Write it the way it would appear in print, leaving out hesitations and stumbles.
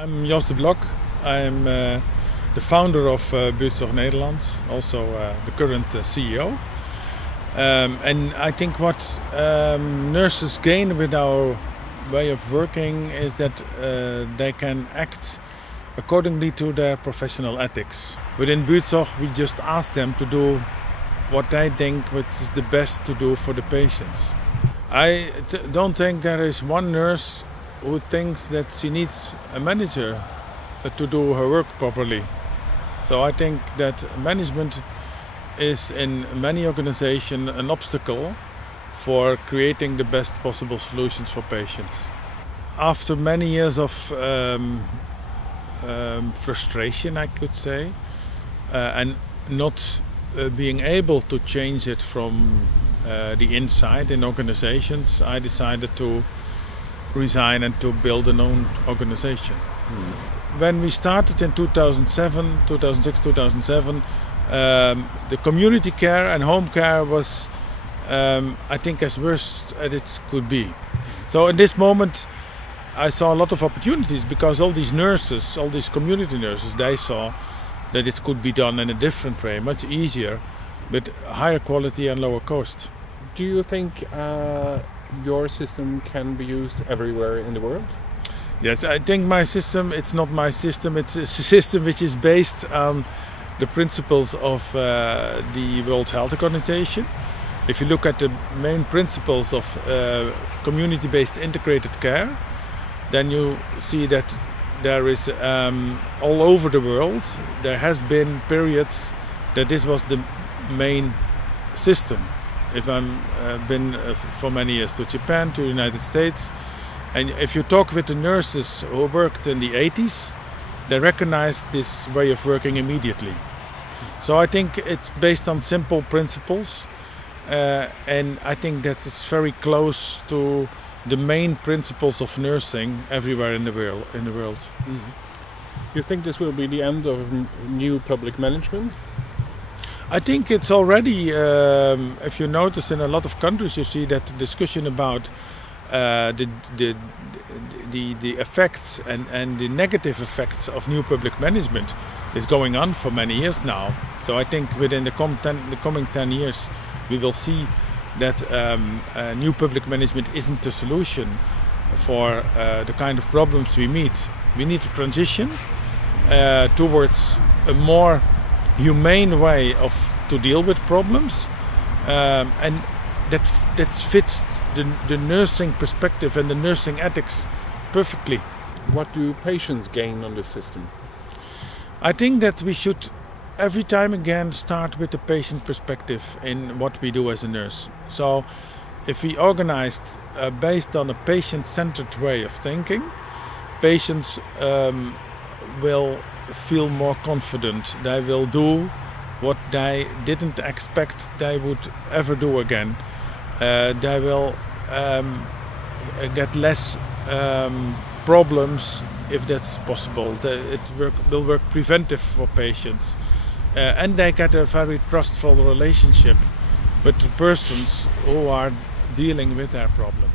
I'm Jos de Blok. I'm the founder of Buurtzorg Nederland, also the current CEO. And I think what nurses gain with our way of working is that they can act accordingly to their professional ethics. Within Buurtzorg, we just ask them to do what they think is the best to do for the patients. I don't think there is one nurse who thinks that she needs a manager to do her work properly. So I think that management is in many organizations an obstacle for creating the best possible solutions for patients. After many years of frustration, I could say, and not being able to change it from the inside in organizations, I decided to resign and to build an own organization. When we started in 2006, 2007, the community care and home care was, I think, as worst as it could be. So in this moment, I saw a lot of opportunities because all these nurses, all these community nurses, they saw that it could be done in a different way, much easier, with higher quality and lower cost. Do you think your system can be used everywhere in the world? Yes, I think my system, it's not my system, it's a system which is based on the principles of the World Health Organization. If you look at the main principles of community-based integrated care, then you see that there is all over the world, there has been periods that this was the main system. If I've been for many years to Japan, to the United States, and if you talk with the nurses who worked in the 80s, they recognize this way of working immediately. So I think it's based on simple principles, and I think that it's very close to the main principles of nursing everywhere in the world. Mm-hmm. You think this will be the end of new public management? I think it's already, if you notice in a lot of countries, you see that the discussion about the effects and the negative effects of new public management is going on for many years now. So I think within the coming 10 years, we will see that new public management isn't the solution for the kind of problems we meet. We need to transition towards a more humane way to deal with problems, and that fits the nursing perspective and the nursing ethics perfectly. What do patients gain on this system? I think that we should every time again start with the patient perspective in what we do as a nurse. So if we organized based on a patient-centered way of thinking, patients will feel more confident. They will do what they didn't expect they would ever do again. They will get less problems if that's possible. It will work preventive for patients. And they get a very trustful relationship with the persons who are dealing with their problems.